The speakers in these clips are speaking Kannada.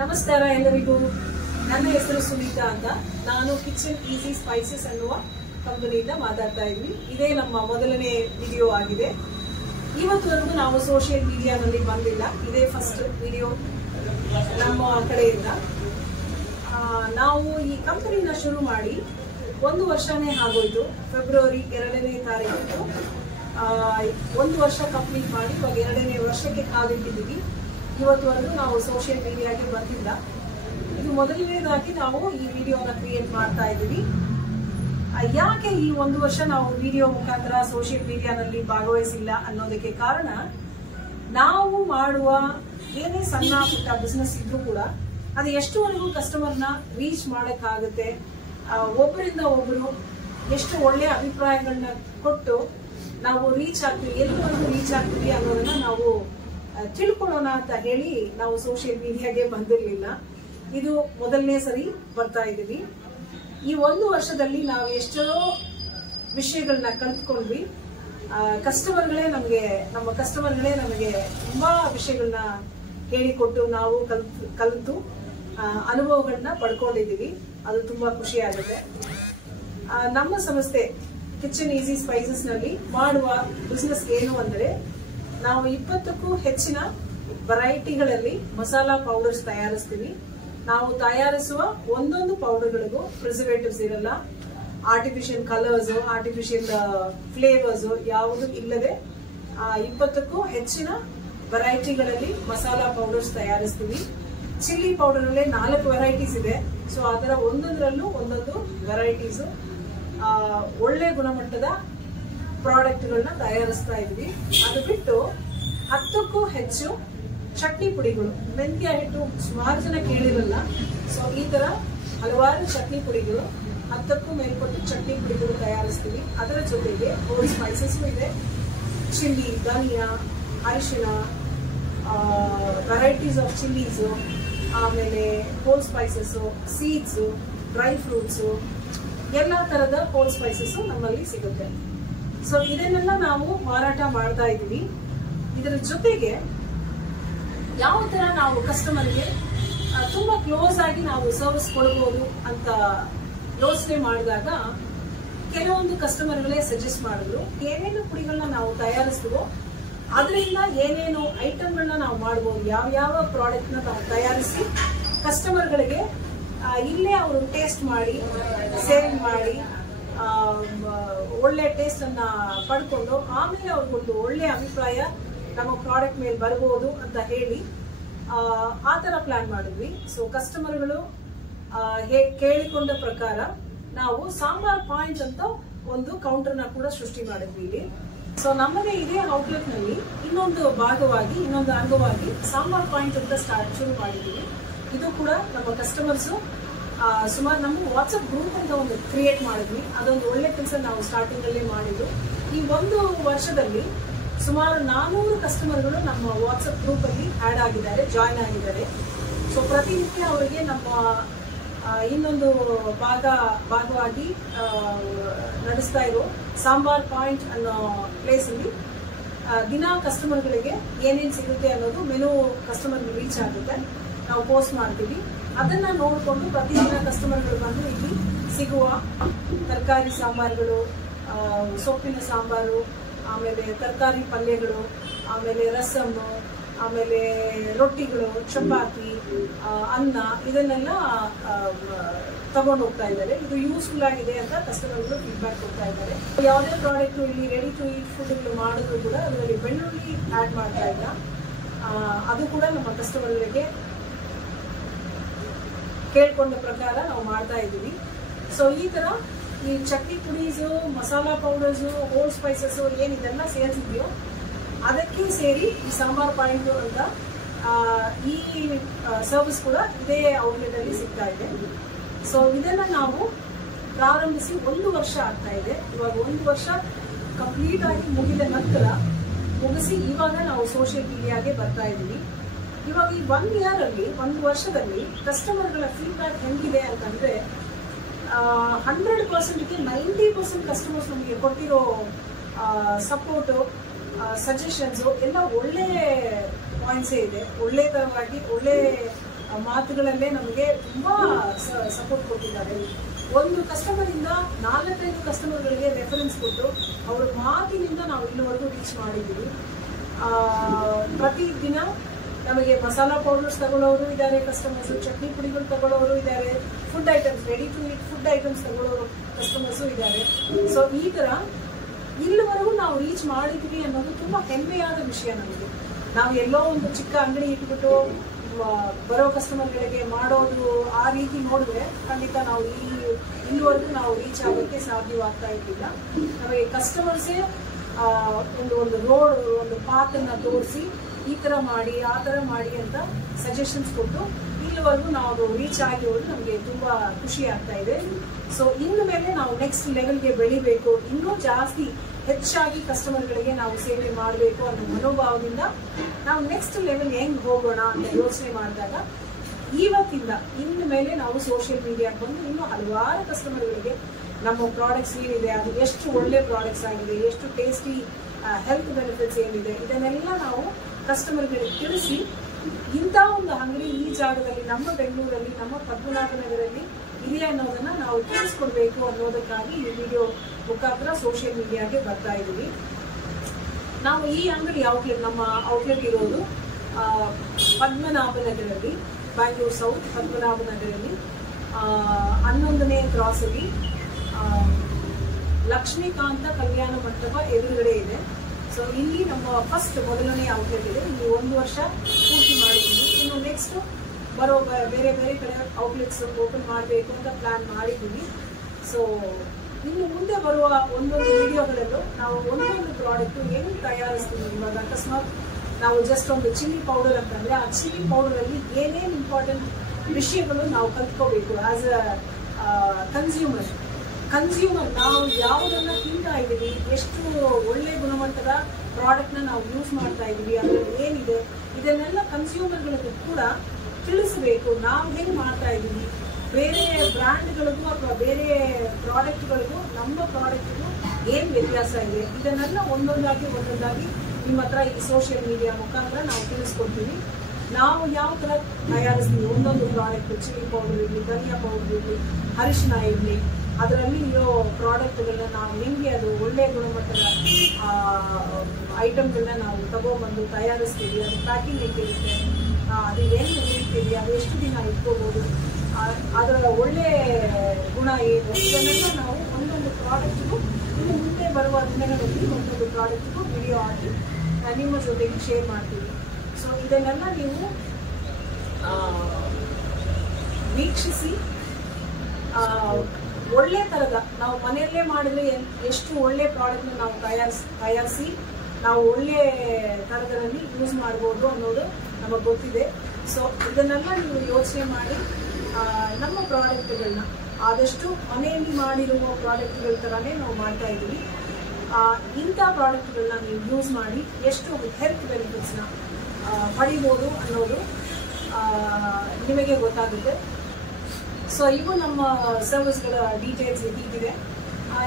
ನಮಸ್ಕಾರ ಎಲ್ಲರಿಗೂ. ನನ್ನ ಹೆಸರು ಸುನೀತಾ ಅಂತ. ನಾನು ಕಿಚನ್ ಈಸಿ ಸ್ಪೈಸಸ್ ಅನ್ನುವ ಕಂಪನಿಯಿಂದ ಮಾತಾಡ್ತಾ ಇದ್ವಿ. ಇದೇ ನಮ್ಮ ಮೊದಲನೇ ವಿಡಿಯೋ ಆಗಿದೆ. ಇವತ್ತುವರೆಗೂ ನಾವು ಸೋಷಿಯಲ್ ಮೀಡಿಯಾನಲ್ಲಿ ಬಂದಿಲ್ಲ. ಇದೇ ಫಸ್ಟ್ ವಿಡಿಯೋ ನಮ್ಮ ಕಡೆಯಿಂದ. ನಾವು ಈ ಕಂಪನಿನ ಶುರು ಮಾಡಿ 1 ವರ್ಷನೇ ಆಗೋಯ್ತು. ಫೆಬ್ರವರಿ 2ನೇ ತಾರೀಕು 1 ವರ್ಷ ಕಂಪ್ಲೀಟ್ ಮಾಡಿ ಇವಾಗ 2ನೇ ವರ್ಷಕ್ಕೆ ಕಾಲಿಟ್ಟಿದ್ದೀವಿ. ಇವತ್ತುವರೆಗೂ ನಾವು ಸೋಷಿಯಲ್ ಮೀಡಿಯಾಗೆ ಬಂದಿಲ್ಲ. ಇದು ಮೊದಲನೇದಾಗಿ ನಾವು ಈ ವಿಡಿಯೋನ ಕ್ರಿಯೇಟ್ ಮಾಡ್ತಾ ಇದ್ದೀವಿ. ಯಾಕೆ ಈ 1 ವರ್ಷ ನಾವು ವಿಡಿಯೋ ಮುಖಾಂತರ ಸೋಷಿಯಲ್ ಮೀಡಿಯಾನಲ್ಲಿ ಭಾಗವಹಿಸಿಲ್ಲ ಅನ್ನೋದಕ್ಕೆ ಕಾರಣ, ನಾವು ಮಾಡುವ ಏನೇ ಸಣ್ಣ ಪುಟ್ಟ ಬಿಸ್ನೆಸ್ ಇದ್ರೂ ಕೂಡ ಅದು ಎಷ್ಟುವರೆಗೂ ಕಸ್ಟಮರ್ನ ರೀಚ್ ಮಾಡಕ್ಕಾಗುತ್ತೆ, ಒಬ್ಬರಿಂದ ಒಬ್ಬರು ಎಷ್ಟು ಒಳ್ಳೆಯ ಅಭಿಪ್ರಾಯಗಳನ್ನ ಕೊಟ್ಟು ನಾವು ರೀಚ್ ಆಗ್ತೀವಿ, ಎಲ್ಲಿವರೆಗೂ ರೀಚ್ ಆಗ್ತೀವಿ ಅನ್ನೋದನ್ನ ನಾವು ತಿಳ್ಕೊಳ್ಳೋಣ ಅಂತ ಹೇಳಿ ನಾವು ಸೋಷಿಯಲ್ ಮೀಡಿಯಾಗೆ ಬಂದಿರಲಿಲ್ಲ. ಇದು ಮೊದಲನೇ ಸರಿ ಬರ್ತಾ ಇದ್ದೀವಿ. ಈ 1 ವರ್ಷದಲ್ಲಿ ನಾವು ಎಷ್ಟೋ ವಿಷಯಗಳನ್ನ ಕಲ್ತ್ಕೊಂಡ್ವಿ. ನಮ್ಮ ಕಸ್ಟಮರ್ಗಳೇ ನಮಗೆ ತುಂಬಾ ವಿಷಯಗಳನ್ನ ಹೇಳಿಕೊಟ್ಟು ನಾವು ಕಲಿತು ಅನುಭವಗಳನ್ನ ಪಡ್ಕೊಂಡಿದ್ದೀವಿ. ಅದು ತುಂಬಾ ಖುಷಿ ಆಗುತ್ತೆ. ನಮ್ಮ ಸಂಸ್ಥೆ ಕಿಚನ್ ಈಸಿ ಸ್ಪೈಸಸ್ ನಲ್ಲಿ ಮಾಡುವ ಬಿಸ್ನೆಸ್ ಏನು ಅಂದ್ರೆ, ನಾವು 20ಕ್ಕೂ ಹೆಚ್ಚಿನ ವೆರೈಟಿಗಳಲ್ಲಿ ಮಸಾಲಾ ಪೌಡರ್ಸ್ ತಯಾರಿಸ್ತೀವಿ. ನಾವು ತಯಾರಿಸುವ ಒಂದೊಂದು ಪೌಡರ್ಗಳಿಗೂ ಪ್ರಿಸರ್ವೇಟಿವ್ಸ್ ಇರಲ್ಲ, ಆರ್ಟಿಫಿಷಿಯಲ್ ಕಲರ್ಸ್, ಆರ್ಟಿಫಿಷಿಯಲ್ ಫ್ಲೇವರ್ಸ್ ಯಾವುದು ಇಲ್ಲದೆ 20ಕ್ಕೂ ಹೆಚ್ಚಿನ ವೆರೈಟಿಗಳಲ್ಲಿ ಮಸಾಲಾ ಪೌಡರ್ಸ್ ತಯಾರಿಸ್ತೀವಿ. ಚಿಲ್ಲಿ ಪೌಡರ್ ಅಲ್ಲೇ 4 ವೆರೈಟೀಸ್ ಇದೆ. ಸೊ ಅದರ ಒಂದೊಂದರಲ್ಲೂ ಒಂದೊಂದು ವೆರೈಟೀಸ್, ಒಳ್ಳೆ ಗುಣಮಟ್ಟದ ಪ್ರಾಡಕ್ಟ್ಗಳನ್ನ ತಯಾರಿಸ್ತಾ ಇದ್ವಿ. ಅದು ಬಿಟ್ಟು 10ಕ್ಕೂ ಹೆಚ್ಚು ಚಟ್ನಿ ಪುಡಿಗಳು, ಮೆಂತ್ಯ ಹಿಟ್ಟು ಸುಮಾರು ಜನ ಕೇಳಿರಲ್ಲ. ಸೊ ಈ ತರ ಹಲವಾರು ಚಟ್ನಿ ಪುಡಿಗಳು, 10ಕ್ಕೂ ಮೇಲ್ಪಟ್ಟು ಚಟ್ನಿ ಪುಡಿಗಳು ತಯಾರಿಸ್ತೀವಿ. ಅದರ ಜೊತೆಗೆ ಹೋಲ್ ಸ್ಪೈಸಸ್ ಇದೆ. ಚಿಲ್ಲಿ, ಧನಿಯಾ, ಅರಿಶಿಣ, ವೆರೈಟೀಸ್ ಆಫ್ ಚಿಲ್ಲೀಸ್, ಆಮೇಲೆ whole spices, seeds, dry fruits, ಎಲ್ಲ ತರದ ಹೋಲ್ ಸ್ಪೈಸಸ್ ನಮ್ಮಲ್ಲಿ ಸಿಗುತ್ತೆ. ಸೊ ಇದನ್ನೆಲ್ಲ ನಾವು ಮಾರಾಟ ಮಾಡ್ತಾ ಇದೀವಿ. ಇದರ ಜೊತೆಗೆ ಯಾವ ತರ ನಾವು ಕಸ್ಟಮರ್ಗೆ ತುಂಬಾ ಕ್ಲೋಸ್ ಆಗಿ ನಾವು ಸರ್ವಿಸ್ ಕೊಡಬಹುದು ಅಂತ ಯೋಚನೆ ಮಾಡಿದಾಗ, ಕೆಲವೊಂದು ಕಸ್ಟಮರ್ಗಳೇ ಸಜೆಸ್ಟ್ ಮಾಡಿದ್ರು, ಏನೇನು ಪುಡಿಗಳನ್ನ ನಾವು ತಯಾರಿಸ್ತೀವೋ ಅದರಿಂದ ಏನೇನು ಐಟಮ್ಗಳನ್ನ ನಾವು ಮಾಡಬಹುದು, ಯಾವ ಪ್ರಾಡಕ್ಟ್ ನ ನಾವು ತಯಾರಿಸಿ ಕಸ್ಟಮರ್ಗಳಿಗೆ ಇಲ್ಲೇ ಅವರು ಟೇಸ್ಟ್ ಮಾಡಿ, ಸೇಲ್ ಮಾಡಿ, ಒಳ್ಳೆ ಟೇಸ್ಟ್ ಅನ್ನ ಪಡ್ಕೊಂಡು ಆಮೇಲೆ ಅವ್ರಿಗೊಂದು ಒಳ್ಳೆ ಅಭಿಪ್ರಾಯ ನಮ್ಮ ಪ್ರಾಡಕ್ಟ್ ಮೇಲೆ ಬರಬಹುದು ಅಂತ ಹೇಳಿ ಆ ತರ ಪ್ಲಾನ್ ಮಾಡಿದ್ವಿ. ಸೊ ಕಸ್ಟಮರ್ಗಳು ಕೇಳಿಕೊಂಡ ಪ್ರಕಾರ ನಾವು ಸಾಂಬಾರ್ ಪಾಯಿಂಟ್ ಅಂತ ಒಂದು ಕೌಂಟರ್ನ ಕೂಡ ಸೃಷ್ಟಿ ಮಾಡಿದ್ವಿ ಇಲ್ಲಿ. ಸೊ ನಮ್ಮದೇ ಇದೇ ಔಟ್ಲೆಟ್ ನಲ್ಲಿ ಇನ್ನೊಂದು ಅಂಗವಾಗಿ ಸಾಂಬಾರ್ ಪಾಯಿಂಟ್ ಅಂತ ಶುರು ಮಾಡಿದ್ದೀವಿ. ಇದು ಕೂಡ ನಮ್ಮ ಕಸ್ಟಮರ್ಸ್ ಸುಮಾರು ನಮ್ಮ ವಾಟ್ಸಪ್ ಗ್ರೂಪ್ ಅಂತ ಒಂದು ಕ್ರಿಯೇಟ್ ಮಾಡಿದ್ವಿ. ಅದೊಂದು ಒಳ್ಳೆ ಕೆಲಸ ನಾವು ಸ್ಟಾರ್ಟಿಂಗ್ ಅಲ್ಲಿ ಮಾಡಿದ್ದು. ಈ 1 ವರ್ಷದಲ್ಲಿ ಸುಮಾರು 400 ಕಸ್ಟಮರ್ಗಳು ನಮ್ಮ ವಾಟ್ಸಪ್ ಗ್ರೂಪ್ ಅಲ್ಲಿ ಆಡ್ ಆಗಿದ್ದಾರೆ, ಜಾಯಿನ್ ಆಗಿದ್ದಾರೆ. ಸೊ ಪ್ರತಿನಿತ್ಯ ಅವರಿಗೆ ನಮ್ಮ ಇನ್ನೊಂದು ಭಾಗವಾಗಿ ನಡೆಸ್ತಾ ಇರೋ ಸಾಂಬಾರ್ ಪಾಯಿಂಟ್ ಅನ್ನೋ ಪ್ಲೇಸ್ ಅಲ್ಲಿ ದಿನಾ ಕಸ್ಟಮರ್ಗಳಿಗೆ ಏನೇನು ಸಿಗುತ್ತೆ ಅನ್ನೋದು ಮೆನು ಕಸ್ಟಮರ್ಗೆ ರೀಚ್ ಆಗುತ್ತೆ. ನಾವು ಪೋಸ್ಟ್ ಮಾಡ್ತೀವಿ. ಅದನ್ನ ನೋಡಿಕೊಂಡು ಪ್ರತಿದಿನ ಕಸ್ಟಮರ್ಗಳು ಬಂದು ಇಲ್ಲಿ ಸಿಗುವ ತರಕಾರಿ ಸಾಂಬಾರುಗಳು, ಸೊಪ್ಪಿನ ಸಾಂಬಾರು, ಆಮೇಲೆ ತರಕಾರಿ ಪಲ್ಯಗಳು, ಆಮೇಲೆ ರಸಮ್, ಆಮೇಲೆ ರೊಟ್ಟಿಗಳು, ಚಪಾತಿ, ಅನ್ನ, ಇದನ್ನೆಲ್ಲ ತಗೊಂಡು ಹೋಗ್ತಾ ಇದ್ದಾರೆ. ಇದು ಯೂಸ್ಫುಲ್ ಆಗಿದೆ ಅಂತ ಕಸ್ಟಮರ್ಗಳು ಫೀಡ್ಬ್ಯಾಕ್ ಕೊಡ್ತಾ ಇದ್ದಾರೆ. ಯಾವುದೇ ಪ್ರಾಡಕ್ಟ್ ಇಲ್ಲಿ ರೆಡಿ ಟು ಈಟ್ ಫುಡ್ ಮಾಡಿದ್ರು ಕೂಡ ಅದರಲ್ಲಿ ಬೆಳ್ಳುಳ್ಳಿ ಆಡ್ ಮಾಡ್ತಾ ಇಲ್ಲ. ಅದು ಕೂಡ ನಮ್ಮ ಕಸ್ಟಮರ್ಗಳಿಗೆ ಕೇಳ್ಕೊಂಡ ಪ್ರಕಾರ ನಾವು ಮಾಡ್ತಾ ಇದ್ದೀವಿ. ಸೊ ಈ ತರ ಈ ಚಟ್ನಿ ಪುಡೀಸು, ಮಸಾಲಾ ಪೌಡರ್ಸು, ಹೋಲ್ ಸ್ಪೈಸಸ್ ಏನಿದೆಲ್ಲ ಸೇರಿಸಿದ್ಯೋ ಅದಕ್ಕೆ ಸೇರಿ ಈ ಸಾಂಬಾರ್ ಪಾಯಿಂಟ್ ಅಂತ ಈ ಸರ್ವಿಸ್ ಕೂಡ ಇದೇ ಔಟ್ಲೆಟ್ ಅಲ್ಲಿ ಸಿಗ್ತಾ ಇದೆ. ಸೊ ಇದನ್ನ ನಾವು ಪ್ರಾರಂಭಿಸಿ 1 ವರ್ಷ ಆಗ್ತಾ ಇದೆ. ಇವಾಗ 1 ವರ್ಷ ಕಂಪ್ಲೀಟ್ ಆಗಿ ಮುಗಿಸಿ ಇವಾಗ ನಾವು ಸೋಷಿಯಲ್ ಮೀಡಿಯಾಗೆ ಬರ್ತಾ ಇದ್ದೀವಿ. ಇವಾಗ ಈ 1 ವರ್ಷದಲ್ಲಿ ಕಸ್ಟಮರ್ಗಳ ಫೀಡ್ಬ್ಯಾಕ್ ಹೆಂಗಿದೆ ಅಂತಂದ್ರೆ, 100%ಗೆ 90% ಕಸ್ಟಮರ್ಸ್ ನಮಗೆ ಕೊಟ್ಟಿರೋ ಸಪೋರ್ಟ್, ಸಜೆಷನ್ಸ್ ಎಲ್ಲ ಒಳ್ಳೆ ಪಾಯಿಂಟ್ಸೇ ಇದೆ. ಒಳ್ಳೆ ತರವಾಗಿ ಒಳ್ಳೆ ಮಾತುಗಳಲ್ಲೇ ನಮಗೆ ತುಂಬಾ ಸಪೋರ್ಟ್ ಕೊಟ್ಟಿದ್ದಾರೆ. ಒಂದು ಕಸ್ಟಮರ್ ಇಂದ 4-5 ಕಸ್ಟಮರ್ಗಳಿಗೆ ರೆಫರೆನ್ಸ್ ಕೊಟ್ಟು ಅವ್ರ ಮಾತಿನಿಂದ ನಾವು ಇಲ್ಲಿವರೆಗೂ ರೀಚ್ ಮಾಡಿದ್ದೀವಿ. ಪ್ರತಿದಿನ ನಮಗೆ ಮಸಾಲಾ ಪೌಡರ್ಸ್ ತಗೊಳ್ಳೋರು ಇದ್ದಾರೆ ಕಸ್ಟಮರ್ಸ್, ಚಟ್ನಿ ಪುಡಿಗಳು ತಗೊಳ್ಳೋರು ಇದ್ದಾರೆ, food items ready to eat food items ತಗೊಳ್ಳೋರು ಕಸ್ಟಮರ್ಸು ಇದ್ದಾರೆ. ಸೊ ಈ ತರ ಇಲ್ಲಿವರೆಗೂ ನಾವು ರೀಚ್ ಮಾಡಿದ್ವಿ ಅನ್ನೋದು ತುಂಬಾ ಹೆಮ್ಮೆಯಾದ ವಿಷಯ ನಮಗೆ. ನಾವು ಎಲ್ಲೋ ಒಂದು ಚಿಕ್ಕ ಅಂಗಡಿ ಇಟ್ಬಿಟ್ಟು ಬರೋ ಕಸ್ಟಮರ್ಗಳಿಗೆ ಮಾಡೋದು ಆ ರೀತಿ ನೋಡಿದ್ರೆ ಖಂಡಿತ ನಾವು ಇಲ್ಲಿವರೆಗೂ ನಾವು ರೀಚ್ ಆಗೋಕ್ಕೆ ಸಾಧ್ಯವಾಗ್ತಾ ಇರಲಿಲ್ಲ. ನಮಗೆ ಕಸ್ಟಮರ್ಸೇ ಒಂದು ರೋಡ್ ಒಂದು ಪಾತನ್ನ ತೋರಿಸಿ ಈ ತರ ಮಾಡಿ ಆ ತರ ಮಾಡಿ ಅಂತ ಸಜೆಷನ್ಸ್ ಕೊಟ್ಟು ಇಲ್ಲಿವರೆಗೂ ನಾವು ರೀಚ್ ಆಗಿರೋದು ನಮಗೆ ತುಂಬಾ ಖುಷಿ ಆಗ್ತಾ ಇದೆ. ಸೊ ಇನ್ನು ಮೇಲೆ ನಾವು ನೆಕ್ಸ್ಟ್ ಲೆವೆಲ್ಗೆ ಬೆಳಿಬೇಕು, ಇನ್ನೂ ಜಾಸ್ತಿ ಹೆಚ್ಚಾಗಿ ಕಸ್ಟಮರ್ಗಳಿಗೆ ನಾವು ಸೇವೆ ಮಾಡಬೇಕು ಅನ್ನೋ ಮನೋಭಾವದಿಂದ ನಾವು ನೆಕ್ಸ್ಟ್ ಲೆವೆಲ್ ಹೆಂಗ್ ಹೋಗೋಣ ಅಂತ ಯೋಚನೆ ಮಾಡಿದಾಗ ಇವತ್ತಿಂದ ಇನ್ನು ಮೇಲೆ ನಾವು ಸೋಷಿಯಲ್ ಮೀಡಿಯಾಕ್ಕೆ ಬಂದು ಇನ್ನೂ ಹಲವಾರು ಕಸ್ಟಮರ್ಗಳಿಗೆ ನಮ್ಮ ಪ್ರಾಡಕ್ಟ್ಸ್ ಏನಿದೆ, ಅದು ಎಷ್ಟು ಒಳ್ಳೆ ಪ್ರಾಡಕ್ಟ್ಸ್ ಆಗಿದೆ, ಎಷ್ಟು ಟೇಸ್ಟಿ ಹೆಲ್ತ್ ಬೆನಿಫಿಟ್ಸ್ ಏನಿದೆ, ಇದನ್ನೆಲ್ಲ ನಾವು ಕಸ್ಟಮರ್ಗಳಿಗೆ ತಿಳಿಸಿ ಇಂಥ ಒಂದು ಅಂಗಡಿ ಈ ಜಾಗದಲ್ಲಿ ನಮ್ಮ ಬೆಂಗಳೂರಲ್ಲಿ ನಮ್ಮ ಪದ್ಮನಾಭನಗರಲ್ಲಿ ಇದೆ ಅನ್ನೋದನ್ನ ನಾವು ತಿಳಿಸ್ಕೊಡ್ಬೇಕು ಅನ್ನೋದಕ್ಕಾಗಿ ಈ ವಿಡಿಯೋ ಮುಖಾಂತರ ಸೋಷಿಯಲ್ ಮೀಡಿಯಾಗೆ ಬರ್ತಾ ಇದ್ದೀವಿ. ನಾವು ಈ ಅಂಗಡಿ ಔಟ್ಲೆಟ್ ನಮ್ಮ ಔಟ್ಲೆಟ್ ಇರೋದು ಪದ್ಮನಾಭನಗರಲ್ಲಿ, ಬ್ಯಾಂಗ್ಳೂರ್ ಸೌತ್ ಪದ್ಮನಾಭನಗರಲ್ಲಿ 11ನೇ ಕ್ರಾಸಲ್ಲಿ ಲಕ್ಷ್ಮೀಕಾಂತ ಕಲ್ಯಾಣ ಮಂಟಪ ಎದುರುಗಡೆ ಇದೆ. ಸೊ ಇಲ್ಲಿ ನಮ್ಮ ಮೊದಲನೇ ಔಟ್ಲೆಟ್ ಇದೆ. ಇಲ್ಲಿ 1 ವರ್ಷ ಪೂರ್ತಿ ಮಾಡಿದ್ದೀವಿ. ಇನ್ನು ನೆಕ್ಸ್ಟ್ ಬರೋ ಬೇರೆ ಬೇರೆ ಕಡೆ ಔಟ್ಲೆಟ್ಸ್ ಓಪನ್ ಮಾಡಬೇಕು ಅಂತ ಪ್ಲಾನ್ ಮಾಡಿದ್ದೀವಿ. ಸೊ ಇನ್ನು ಮುಂದೆ ಬರುವ ಒಂದೊಂದು ವಿಡಿಯೋಗಳಲ್ಲೂ ನಾವು ಒಂದೊಂದು ಪ್ರಾಡಕ್ಟ್ ಹೆಂಗ್ ತಯಾರಿಸ್ತೀವಿ. ಇವಾಗ ಅಕಸ್ಮಾತ್ ನಾವು ಜಸ್ಟ್ ಒಂದು ಚಿಲ್ಲಿ ಪೌಡರ್ ಅಂತಂದ್ರೆ ಆ ಚಿಲ್ಲಿ ಪೌಡರ್ ಅಲ್ಲಿ ಏನೇನು ಇಂಪಾರ್ಟೆಂಟ್ ವಿಷಯಗಳು ನಾವು ಕಲ್ತ್ಕೋಬೇಕು ಆಸ್ ಅ ಕನ್ಸ್ಯೂಮರ್ ನಾವು ಯಾವುದನ್ನ ತಿಂತಾ ಇದ್ದೀವಿ, ಎಷ್ಟು ಒಳ್ಳೆ ಗುಣಮಟ್ಟದ ಪ್ರಾಡಕ್ಟ್ ನ ನಾವು ಯೂಸ್ ಮಾಡ್ತಾ ಇದೀವಿ, ಅದರಲ್ಲಿ ಏನಿದೆ ಇದನ್ನೆಲ್ಲ ಕನ್ಸ್ಯೂಮರ್ಗಳಿಗೂ ಕೂಡ ತಿಳಿಸಬೇಕು. ನಾವು ಹೆಂಗ್ ಮಾಡ್ತಾ ಇದೀವಿ, ಬೇರೆ ಬ್ರ್ಯಾಂಡ್ಗಳಿಗೂ ಅಥವಾ ಬೇರೆ ಪ್ರಾಡಕ್ಟ್ಗಳಿಗೂ ನಮ್ಮ ಪ್ರಾಡಕ್ಟ್ಗೂ ಏನ್ ವ್ಯತ್ಯಾಸ ಇದೆ, ಇದನ್ನೆಲ್ಲ ಒಂದೊಂದಾಗಿ ನಿಮ್ಮ ಹತ್ರ ಈ ಸೋಷಿಯಲ್ ಮೀಡಿಯಾ ಮುಖಾಂತರ ನಾವು ತಿಳಿಸ್ಕೊಡ್ತೀವಿ. ನಾವು ಯಾವ ತರ ತಯಾರಿಸ್ತೀವಿ ಒಂದೊಂದು ಪ್ರಾಡಕ್ಟ್, ಚಿಲ್ಲಿ ಪೌಡರ್ ಇರಲಿ, ಧನಿಯಾ ಪೌಡರ್ ಇರಲಿ, ಅರಿಶಿನ ಇರಲಿ, ಅದರಲ್ಲಿ ಇರೋ ಪ್ರಾಡಕ್ಟ್ಗಳನ್ನ ನಾವು ಹೆಂಗೆ ಅದು ಒಳ್ಳೆ ಗುಣಮಟ್ಟದ ಐಟಮ್ಗಳನ್ನ ನಾವು ತಗೊಂಡ್ಬಂದು ತಯಾರಿಸ್ತೀವಿ. ಅದು ಪ್ಯಾಕಿಂಗ್ ಹೇಗಿರುತ್ತೆ, ಅದು ಹೆಂಗೆ ಉಳಿತೀವಿ, ಅದು ಎಷ್ಟು ದಿನ ಇಟ್ಕೋಬಹುದು, ಅದರ ಒಳ್ಳೆ ಗುಣ ಏನು, ಇದನ್ನೆಲ್ಲ ನಾವು ಒಂದೊಂದು ಪ್ರಾಡಕ್ಟ್ಗೂ ಇನ್ನು ಮುಂದೆ ಬರುವ ದಿನಗಳಲ್ಲಿ ಒಂದೊಂದು ಪ್ರಾಡಕ್ಟ್ಗೂ ವಿಡಿಯೋ ಹಾಕಿ ನಿಮ್ಮ ಜೊತೆಗೆ ಶೇರ್ ಮಾಡ್ತೀವಿ. ಸೊ ಇದನ್ನೆಲ್ಲ ನೀವು ವೀಕ್ಷಿಸಿ ಒಳ್ಳೆ ತರದ ನಾವು ಮನೆಯಲ್ಲೇ ಮಾಡಿದ್ರೆ ಎಷ್ಟು ಒಳ್ಳೆ ಪ್ರಾಡಕ್ಟ್ನ ನಾವು ತಯಾರಿಸಿ ನಾವು ಒಳ್ಳೆ ತರದಲ್ಲಿ ಯೂಸ್ ಮಾಡ್ಬೋದು ಅನ್ನೋದು ನಮಗೆ ಗೊತ್ತಿದೆ. ಸೊ ಇದನ್ನೆಲ್ಲ ನೀವು ಯೋಚನೆ ಮಾಡಿ ನಮ್ಮ ಪ್ರಾಡಕ್ಟ್ಗಳನ್ನ ಆದಷ್ಟು ಮನೆಯಲ್ಲಿ ಮಾಡಿರುವ ಪ್ರಾಡಕ್ಟ್ಗಳ ಥರನೇ ನಾವು ಮಾಡ್ತಾ ಇದ್ದೀವಿ. ಇಂಥ ಪ್ರಾಡಕ್ಟ್ಗಳನ್ನ ನೀವು ಯೂಸ್ ಮಾಡಿ ಎಷ್ಟು ಹೆಲ್ತ್ ಬೆನಿಫಿಟ್ಸ್ನ ಪಡಿಬೋದು ಅನ್ನೋದು ನಿಮಗೆ ಗೊತ್ತಾಗುತ್ತೆ. ಸೊ ಇವು ನಮ್ಮ ಸರ್ವಿಸ್ಗಳ ಡೀಟೇಲ್ಸ್ ಹೀಗಿದೆ.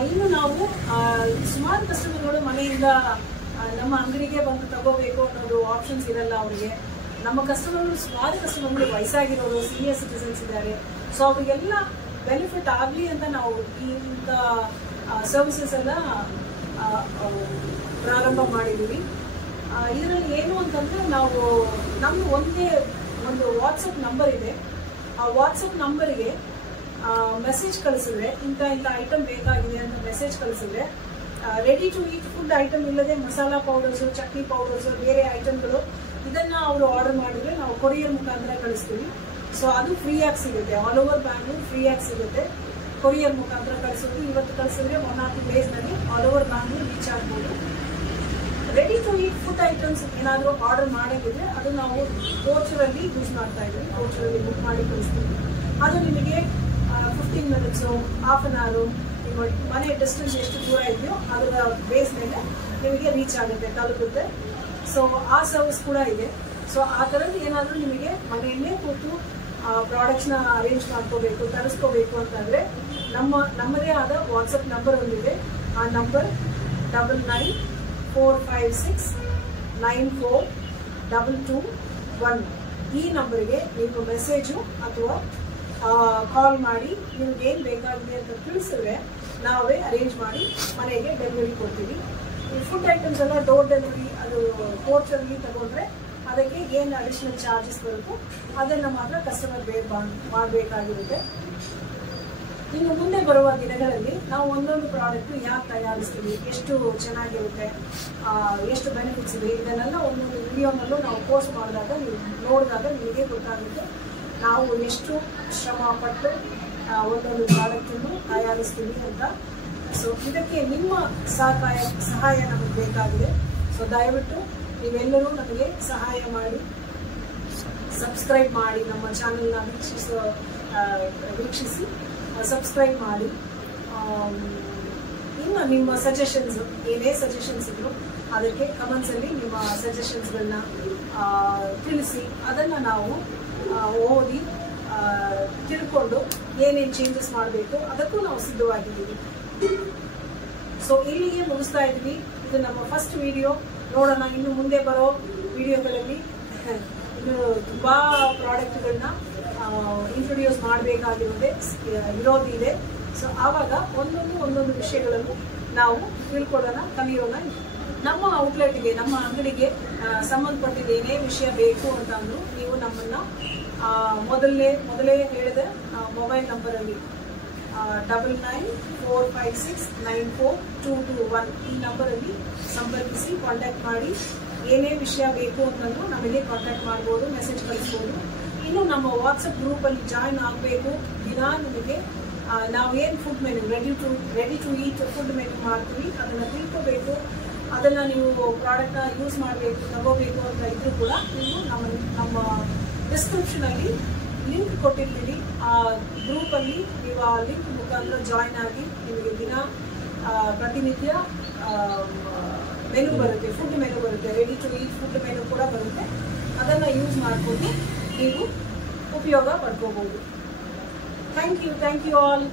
ಇನ್ನು ನಾವು ಸುಮಾರು ಕಸ್ಟಮರ್ಗಳು ಮನೆಯಿಂದ ನಮ್ಮ ಅಂಗಡಿಗೆ ಬಂದು ತಗೋಬೇಕು ಅನ್ನೋದು ಆಪ್ಷನ್ಸ್ ಇರಲ್ಲ ಅವರಿಗೆ. ನಮ್ಮ ಸುಮಾರು ಕಸ್ಟಮರ್ಗಳು ವಯಸ್ಸಾಗಿರೋರು, ಸೀನಿಯರ್ ಸಿಟಿಸನ್ಸ್ ಇದ್ದಾರೆ. ಸೊ ಅವರಿಗೆಲ್ಲ ಬೆನಿಫಿಟ್ ಆಗಲಿ ಅಂತ ನಾವು ಇಂಥ ಸರ್ವಿಸಸ್ ಎಲ್ಲ ಪ್ರಾರಂಭ ಮಾಡಿದ್ದೀವಿ. ಇದರಲ್ಲಿ ಏನು ಅಂತಂದ್ರೆ ನಾವು ನಮ್ದು ಒಂದು ವಾಟ್ಸಪ್ ನಂಬರ್ ಇದೆ. ಆ ವಾಟ್ಸಪ್ ನಂಬರ್ಗೆ ಮೆಸೇಜ್ ಕಳಿಸಿದ್ರೆ ಇಂಥ ಐಟಮ್ ಬೇಕಾಗಿದೆ ಅಂತ ಮೆಸೇಜ್ ಕಳಿಸಿದ್ರೆ ready to eat food item ಇಲ್ಲದೆ ಮಸಾಲಾ ಪೌಡರ್ಸು, ಚಟ್ನಿ ಪೌಡರ್ಸು, ಬೇರೆ ಐಟಮ್ಗಳು ಇದನ್ನ ಅವರು ಆರ್ಡರ್ ಮಾಡಿದ್ರೆ ನಾವು ಕೊರಿಯರ್ ಮುಖಾಂತರ ಕಳಿಸ್ತೀವಿ. ಸೊ ಅದು ಫ್ರೀಯಾಗಿ ಸಿಗುತ್ತೆ, ಆಲ್ ಓವರ್ ಬ್ಯಾಂಗ್ಳೂರ್ ಫ್ರೀಯಾಗಿ ಸಿಗುತ್ತೆ. ಕೊರಿಯರ್ ಮುಖಾಂತರ ಕಳಿಸೋದು, ಇವತ್ತು ಕಳಿಸಿದ್ರೆ 1 or 2 ಡೇಸ್ನಲ್ಲಿ ಆಲ್ ಓವರ್ ಬ್ಯಾಂಗ್ಳೂರ್ ರೀಚ್ ಆಗ್ಬೋದು. Ready to eat food items ಏನಾದರೂ ಆರ್ಡರ್ ಮಾಡಿದ್ರೆ ಅದು ನಾವು ವೋಚರಲ್ಲಿ ಯೂಸ್ ಮಾಡ್ತಾ ಇದ್ದೀವಿ. ವೋಚರಲ್ಲಿ ಬುಕ್ ಮಾಡಿ ಕಳಿಸ್ತೀವಿ. ಅದು ನಿಮಗೆ 15 minutes, ಹಾಫ್ ಅನ್ ಅವರು ನಿಮ್ಮ ಮನೆ ಡಿಸ್ಟೆನ್ಸ್ ಎಷ್ಟು ದೂರ ಇದೆಯೋ ಅದರ ಬೇಸ್ ಮೇಲೆ ನಿಮಗೆ ರೀಚ್ ಆಗುತ್ತೆ, ತಲುಪುತ್ತೆ. ಸೊ ಆ ಸರ್ವಿಸ್ ಕೂಡ ಇದೆ. ಸೊ ಆ ಥರದ್ದು ಏನಾದರೂ ನಿಮಗೆ ಮನೆಯಲ್ಲೇ ಕೂತು ಪ್ರಾಡಕ್ಟ್ಸ್ನ ಅರೇಂಜ್ ಮಾಡ್ಕೋಬೇಕು, ತರಿಸ್ಕೋಬೇಕು ಅಂತಂದರೆ ನಮ್ಮದೇ ಆದ ವಾಟ್ಸಪ್ ನಂಬರ್ ಒಂದಿದೆ. ಆ ನಂಬರ್ 9945694221 ಈ ನಂಬರ್ಗೆ ನೀವು ಮೆಸೇಜು ಅಥವಾ ಕಾಲ್ ಮಾಡಿ ನಿಮ್ಗೆ ಏನು ಬೇಕಾಗಿದೆ ಅಂತ ತಿಳಿಸಿದ್ರೆ ನಾವೇ ಅರೇಂಜ್ ಮಾಡಿ ಮನೆಗೆ ಡೆಲಿವರಿ ಕೊಡ್ತೀವಿ. ಈ ಫುಡ್ ಐಟಮ್ಸ್ ಎಲ್ಲ ಡೋರ್ ಡೆಲಿವರಿ ಅದು ಪೋರ್ಚಲ್ಲಿ ತಗೊಂಡ್ರೆ ಅದಕ್ಕೆ ಏನು ಅಡಿಷನಲ್ ಚಾರ್ಜಸ್ ಬರುತ್ತೋ ಅದನ್ನು ಮಾತ್ರ ಕಸ್ಟಮರ್ ಮಾಡಬೇಕಾಗಿರುತ್ತೆ. ಇನ್ನು ಮುಂದೆ ಬರುವ ದಿನಗಳಲ್ಲಿ ನಾವು ಒಂದೊಂದು ಪ್ರಾಡಕ್ಟ್ ಯಾಕೆ ತಯಾರಿಸ್ತೀವಿ, ಎಷ್ಟು ಚೆನ್ನಾಗಿರುತ್ತೆ, ಎಷ್ಟು ಬೆನಿಫಿಟ್ಸ್ ಇದೆ, ಇದನ್ನೆಲ್ಲ ಒಂದೊಂದು ವಿಡಿಯೋನಲ್ಲೂ ನಾವು ಪೋಸ್ಟ್ ಮಾಡಿದಾಗ ನೀವು ನೋಡಿದಾಗ ನಿಮಗೆ ಗೊತ್ತಾಗುತ್ತೆ ನಾವು ಎಷ್ಟು ಶ್ರಮ ಪಟ್ಟು ಒಂದೊಂದು ಪ್ರಾಡಕ್ಟನ್ನು ತಯಾರಿಸ್ತೀವಿ ಅಂತ. ಸೊ ಇದಕ್ಕೆ ನಿಮ್ಮ ಸಹಾಯ ನಮಗೆ ಬೇಕಾಗಿದೆ. ಸೊ ದಯವಿಟ್ಟು ನೀವೆಲ್ಲರೂ ನಮಗೆ ಸಹಾಯ ಮಾಡಿ, ಸಬ್ಸ್ಕ್ರೈಬ್ ಮಾಡಿ, ನಮ್ಮ ಚಾನೆಲ್ನ ವೀಕ್ಷಿಸಿ ಸಬ್ಸ್ಕ್ರೈಬ್ ಮಾಡಿ. ಇನ್ನು ನಿಮ್ಮ ಸಜೆಷನ್ಸ್ ಏನೇ ಸಜೆಷನ್ಸ್ ಇದ್ರು ಅದಕ್ಕೆ ಕಮೆಂಟ್ಸಲ್ಲಿ ನಿಮ್ಮ ಸಜೆಷನ್ಸ್ಗಳನ್ನ ತಿಳಿಸಿ. ಅದನ್ನು ನಾವು ಓದಿ ತಿಳ್ಕೊಂಡು ಏನೇನು ಚೇಂಜಸ್ ಮಾಡಬೇಕು ಅದಕ್ಕೂ ನಾವು ಸಿದ್ಧವಾಗಿದ್ದೀವಿ. ಸೊ ಇಲ್ಲಿಗೆ ಮುಗಿಸ್ತಾ ಇದ್ವಿ. ಇದು ನಮ್ಮ ಫಸ್ಟ್ ವಿಡಿಯೋ. ನೋಡೋಣ ಇನ್ನು ಮುಂದೆ ಬರೋ ವಿಡಿಯೋಗಳಲ್ಲಿ ಇನ್ನು ತುಂಬ ಪ್ರಾಡಕ್ಟ್ಗಳನ್ನ ಇಂಟ್ರೊಡ್ಯೂಸ್ ಇರೋದಿದೆ. ಸೊ ಆವಾಗ ಒಂದೊಂದು ವಿಷಯಗಳನ್ನು ನಾವು ತಿಳ್ಕೊಳ್ಳೋಣ, ಕಲಿಯೋಣ. ನಮ್ಮ ಔಟ್ಲೆಟ್ಗೆ, ನಮ್ಮ ಅಂಗಡಿಗೆ ಸಂಬಂಧಪಟ್ಟಿದ ಏನೇ ವಿಷಯ ಬೇಕು ಅಂತಂದ್ರು ನೀವು ನಮ್ಮನ್ನ ಮೊದಲೇ ಹೇಳಿದ ಮೊಬೈಲ್ ನಂಬರಲ್ಲಿ 9945694221 ಈ ನಂಬರಲ್ಲಿ ಸಂಪರ್ಕಿಸಿ ಕಾಂಟ್ಯಾಕ್ಟ್ ಮಾಡಿ. ಏನೇ ವಿಷಯ ಬೇಕು ಅಂತಂದ್ರೂ ನಮಗೆ ಕಾಂಟ್ಯಾಕ್ಟ್ ಮಾಡ್ಬೋದು, ಮೆಸೇಜ್ ಕಳಿಸ್ಬೋದು. ಇನ್ನು ನಮ್ಮ ವಾಟ್ಸಪ್ ಗ್ರೂಪಲ್ಲಿ ಜಾಯ್ನ್ ಆಗಬೇಕು. ದಿನ ನಿಮಗೆ ನಾವೇನು food menu ready to eat food menu ಮಾಡ್ತೀವಿ ಅದನ್ನು ತಿಳ್ಕೋಬೇಕು, ಅದನ್ನು ನೀವು ಪ್ರಾಡಕ್ಟ್ನ ಯೂಸ್ ಮಾಡಬೇಕು, ತಗೋಬೇಕು ಅಂತ ಇದ್ರೂ ಕೂಡ ನೀವು ನಮ್ಮ ಡಿಸ್ಕ್ರಿಪ್ಷನಲ್ಲಿ ಲಿಂಕ್ ಕೊಟ್ಟಿರ್ತೀವಿ. ಆ ಗ್ರೂಪಲ್ಲಿ ನೀವು ಆ ಲಿಂಕ್ ಮುಖಾಂತರ ಜಾಯ್ನ್ ಆಗಿ ನಿಮಗೆ ದಿನ ಪ್ರತಿನಿತ್ಯ ಮೆನು ಬರುತ್ತೆ, ಫುಡ್ ಮೆನು ಬರುತ್ತೆ, ready to eat food menu ಕೂಡ ಬರುತ್ತೆ. ಅದನ್ನು ಯೂಸ್ ಮಾಡಿಕೊಂಡು ನೀವು ಉಪಯೋಗ ಪಡ್ಕೋಬಹುದು. Thank you all.